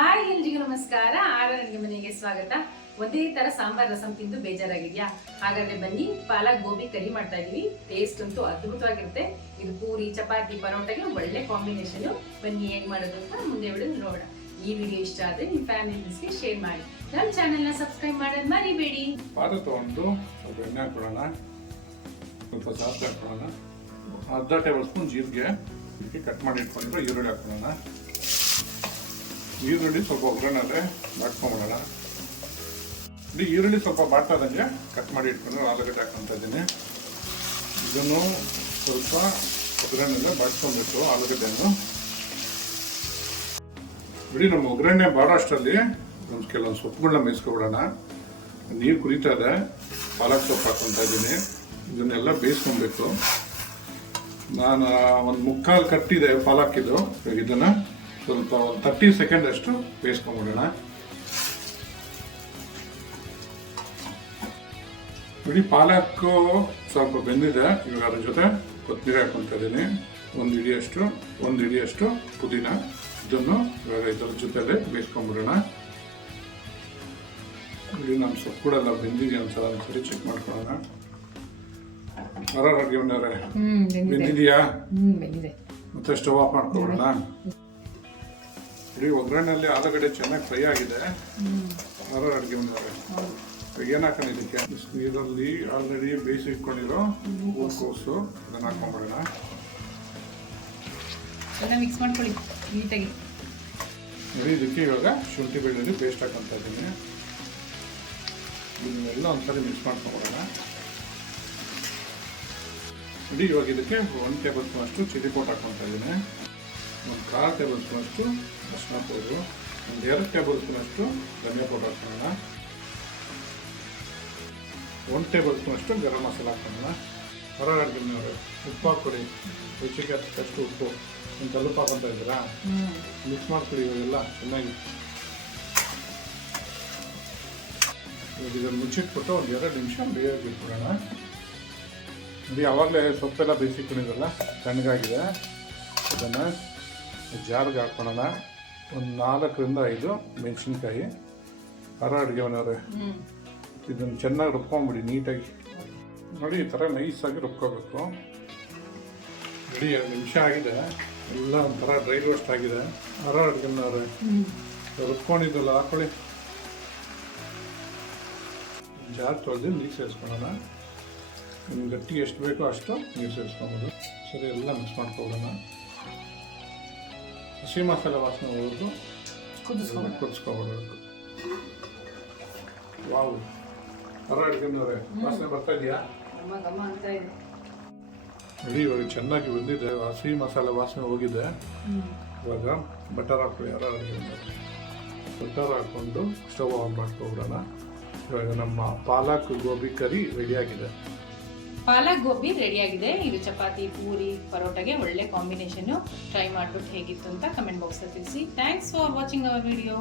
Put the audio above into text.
Hi ಎಲ್ರಿಗೂ ನಮಸ್ಕಾರ. ಅಡುಗೆ ಮನೆಗೆ ಸ್ವಾಗತ. ಒಂದೇ ತರ ಸಾಂಬಾರ್ ರಸಂ ತಿಂದು ಬೇಜಾರಾಗಿದ್ಯಾ? ಹಾಗಾದ್ರೆ ಬನ್ನಿ, ಪಾಲಕ್ ಗೋಬಿ ಕರಿ ಮಾಡ್ತಾ ಇದೀವಿ. ಟೇಸ್ಟ್ ಅಂತೂ ಅದ್ಭುತವಾಗಿರುತ್ತೆ. ಇದು ಪೂರಿ, ಚಪಾತಿ, ಪರೋಟಗೆ ಒಳ್ಳೆ ಕಾಂಬಿನೇಷನ್. ಬನ್ನಿ ಹೇಗ್ ಮಾಡೋದು ಅಂತ ಮುಂದೆ ವಿಡಿಯೋ ನೋಡೋಣ. ಈ ವಿಡಿಯೋ ಇಷ್ಟ ಆದ್ರೆ ನಿಮ್ಮ ಫ್ಯಾಮಿಲಿಸ್ಗೆ ಶೇರ್ ಮಾಡಿ. ನಮ್ಮ ಚಾನೆಲ್ ನ ಸಬ್ಸ್ಕ್ರೈಬ್ ಮಾಡೋದು ಮರಿಬೇಡಿ. ಪಾದ ತಗೊಂಡು ಸ್ವಲ್ಪ ಎಣ್ಣೆ ಹಾಕೊಳ್ಳೋಣ, ಸ್ವಲ್ಪ ಸಾಸಿವೆ ಹಾಕೊಳ್ಳೋಣ, ಅರ್ಧ ಟೇಬಲ್ ಸ್ಪೂನ್ ಜೀರಿಗೆ, ಕಟ್ ಮಾಡಿ ಇಟ್ಕೊಂಡಿರೋ ಈರುಳ್ಳಿ ಹಾಕೊಳ್ಳೋಣ. ಈರುಳ್ಳಿ ಸ್ವಲ್ಪ ಒಗ್ಗರಣೆ ಬಾಟ್ಕೊಂಡ್ಬಿಡೋಣ. ಈರುಳ್ಳಿ ಸ್ವಲ್ಪ ಬಾಟಾದಂಗೆ ಕಟ್ ಮಾಡಿ ಇಟ್ಕೊಂಡು ಆಲೂಗಡ್ಡೆ ಹಾಕ್ಕೊಂತ ಇದ್ದೀನಿ. ಇದನ್ನು ಸ್ವಲ್ಪ ಒಗ್ಗರಣೆ ಬಾಟ್ಕೊಂಡ್ಬಿಟ್ಟು ಆಲೂಗಡ್ಡೆಯನ್ನು ಬಿಡಿ. ನಮ್ಮ ಒಗ್ಗರಣೆ ಬಾಡೋಷ್ಟರಲ್ಲಿ ಒಂದು ಕೆಲವೊಂದು ಸೊಪ್ಪುಗಳನ್ನ ಬೇಯಿಸ್ಕೊಬಿಡೋಣ. ನೀರು ಕುದೀತಾ ಇದೆ, ಪಾಲಕ್ ಸೊಪ್ಪು ಹಾಕ್ಕೊತಾ ಇದ್ದೀನಿ. ಇದನ್ನೆಲ್ಲ ಬೇಯಿಸ್ಕೊಬೇಕು. ನಾನು ಒಂದು ಮುಕ್ಕಾಲು ಕಟ್ಟಿದೆ ಪಾಲಕ್ಕಿದು. ಇದನ್ನು ಸ್ವಲ್ಪ ಒಂದು 30 ಸೆಕೆಂಡ್ ಅಷ್ಟು ಬೇಯಿಸ್ಕೊಂಡ್ಬಿಡೋಣ. ಬಿಡಿ, ಪಾಲಕ್ಕು ಸ್ವಲ್ಪ ಬೆಂದಿದೆ. ಇವಾಗ ಅದ್ರ ಜೊತೆ ಕೊತ್ತಂಬರಿ ಹಾಕ್ಕೊತಾ ಇದ್ದೀನಿ. ಒಂದು ಹಿಡಿಯಷ್ಟು ಪುದೀನ. ಇದನ್ನು ಇವಾಗ ಇದರ ಜೊತೆಲೆ ಬೇಯಿಸ್ಕೊಂಡ್ಬಿಡೋಣ. ಇಲ್ಲಿ ನಮ್ಮ ಸೊಪ್ಪು ಕೂಡ ಎಲ್ಲ ಬೆಂದಿದೆಯಾ ಒಂದ್ಸರಿ ಚೆಕ್ ಮಾಡ್ಕೊಳ್ಳೋಣ. ಬೆಂದಿದೆಯಾ? ಮತ್ತೆ ಸ್ಟವ್ ಆಫ್ ಮಾಡ್ಕೊಬಿಡೋಣ. ಇಡೀ ಒಗ್ಗರಣೆಯಲ್ಲಿ ಆಲೂಗಡ್ಡೆ ಚೆನ್ನಾಗಿ ಫ್ರೈ ಆಗಿದೆ. ಅಡುಗೆ ಉಂಡವ್ರೆ ಏನು ಹಾಕೋಣ ಇದಕ್ಕೆ? ನೀರಲ್ಲಿ ಆಲ್ರೆಡಿ ಬೇಯಿಸಿ ಇಟ್ಕೊಂಡಿರೋ ಹೂಕೋಸು ಅದನ್ನು ಹಾಕೊಂಡ್ಬಿಡೋಣ. ಮಿಕ್ಸ್ ಮಾಡ್ಕೊಳ್ಳಿ ನೀಟಾಗಿ. ನೋಡಿ, ಇದಕ್ಕೆ ಇವಾಗ ಶುಂಠಿ ಬೆಳ್ಳುಳ್ಳಿ ಪೇಸ್ಟ್ ಹಾಕೊಂತ ಇದ್ದೀನಿ. ಇದನ್ನೆಲ್ಲ ಒಂದ್ಸರಿ ಮಿಕ್ಸ್ ಮಾಡ್ಕೊಂಡ್ಬಿಡೋಣ. ನೋಡಿ, ಇವಾಗ ಇದಕ್ಕೆ 1 ಟೇಬಲ್ ಸ್ಪೂನ್ ಅಷ್ಟು ಚಿಲ್ಲಿ ಪೌಡರ್ ಹಾಕೊತಾ ಇದ್ದೀನಿ. 1/4 ಟೇಬಲ್ ಸ್ಪೂನ್ ಅಷ್ಟು ಅರಿಶಿನ ಪೌಡ್ರು, 2 ಟೇಬಲ್ ಸ್ಪೂನ್ ಅಷ್ಟು ಧನಿಯಾ ಪೌಡರ್ ಹಾಕೋಣ. 1 ಟೇಬಲ್ ಸ್ಪೂನ್ ಅಷ್ಟು ಗರಂ ಮಸಾಲ ಹಾಕೋಣ. ಅಡುಗೆ ಉಪ್ಪು ಹಾಕ್ಕೊಡಿ, ರುಚಿಗೆ ಅಷ್ಟು ಉಪ್ಪು. ಒಂದು ಸ್ವಲ್ಪ ಹಾಕೊತಾ ಇದ್ದೀರಾ? ಮಿಕ್ಸ್ ಮಾಡ್ಕೊಡಿ ಇವಾಗೆಲ್ಲ ಚೆನ್ನಾಗಿ. ಇವಾಗ ಇದನ್ನು ಮುಚ್ಚಿಟ್ಬಿಟ್ಟು ಒಂದು 2 ನಿಮಿಷ ಬೇಯೋಕೆ ಇಟ್ಬಿಡೋಣ. ನೋಡಿ, ಆವಾಗಲೇ ಸೊಪ್ಪೆಲ್ಲ ಬೇಯಿಸಿಕೊಂಡಿದ್ರಲ್ಲ, ತಣ್ಣಗಾಗಿದೆ. ಇದನ್ನು ಜಾರ್ಗೆ ಹಾಕೊಳ್ಳೋಣ. ಒಂದು 4ರಿಂದ 5 ಮೆಣಸಿನ್ಕಾಯಿ. ಅಡುಗೆ ಮನೆಯವ್ರೆ, ಇದನ್ನು ಚೆನ್ನಾಗಿ ರುಬ್ಕೊಂಬಿಡಿ ನೀಟಾಗಿ. ನೋಡಿ, ಈ ಥರ ನೈಸಾಗಿ ರುಬ್ಕೋಬೇಕು. ನೋಡಿ, 2 ನಿಮಿಷ ಆಗಿದೆ. ಎಲ್ಲ ಒಂಥರ ಡ್ರೈ ರೋಸ್ಟ್ ಆಗಿದೆ. ಅಡುಗೆ ಮನೆಯವ್ರೆ, ರುಬ್ಕೊಂಡಿದ್ದಲ್ಲ ಹಾಕೊಳ್ಳಿ. ಜಾರ್ ತೊಳೆದು ನೀರು ಸೇರಿಸ್ಕೊಳ್ಳೋಣ. ನಿಮ್ಗೆ ಗಟ್ಟಿ ಎಷ್ಟು ಬೇಕೋ ಅಷ್ಟು ನೀರು ಸೇರಿಸ್ಕೊಬೋದು. ಸರಿ, ಎಲ್ಲ ಮಿಕ್ಸ್ ಮಾಡ್ಕೊಬಿಡೋಣ. ಹಸಿ ಮಸಾಲೆ ವಾಸನೆ ಹೋಗೋದು ಕುದಿಸ್ಕೊಬಿಡಬೇಕು. ವಾವ್, ಅಡುಗೆ ಮನೆಯವ್ರೆ, ವಾಸನೆ ಬರ್ತಾ ಇದೆಯಾ? ನೋಡಿ, ಇವಾಗ ಚೆನ್ನಾಗಿ ಬಂದಿದೆ. ಹಸಿ ಮಸಾಲೆ ವಾಸನೆ ಹೋಗಿದೆ. ಇವಾಗ ಬಟರ್ ಹಾಕೊಳ್ಳಿ. ಅಡುಗೆ ಮನೆಯವ್ರೆ, ಬಟರ್ ಹಾಕ್ಕೊಂಡು ಸ್ಟವ್ ಆನ್ ಮಾಡ್ಕೊಬಿಡೋಣ. ಇವಾಗ ನಮ್ಮ ಪಾಲಕ್ ಗೋಬಿ ಕರಿ ರೆಡಿಯಾಗಿದೆ. ಪಾಲಕ್ ಗೋಬಿ ರೆಡಿಯಾಗಿದೆ. ಇದು ಚಪಾತಿ, ಪೂರಿ, ಪರೋಟಗೆ ಒಳ್ಳೆ ಕಾಂಬಿನೇಷನ್. ಟ್ರೈ ಮಾಡ್ಬಿಟ್ಟು ಹೇಗಿತ್ತು ಅಂತ ಕಮೆಂಟ್ ಬಾಕ್ಸಲ್ಲಿ ತಿಳಿಸಿ. Thanks for watching our video.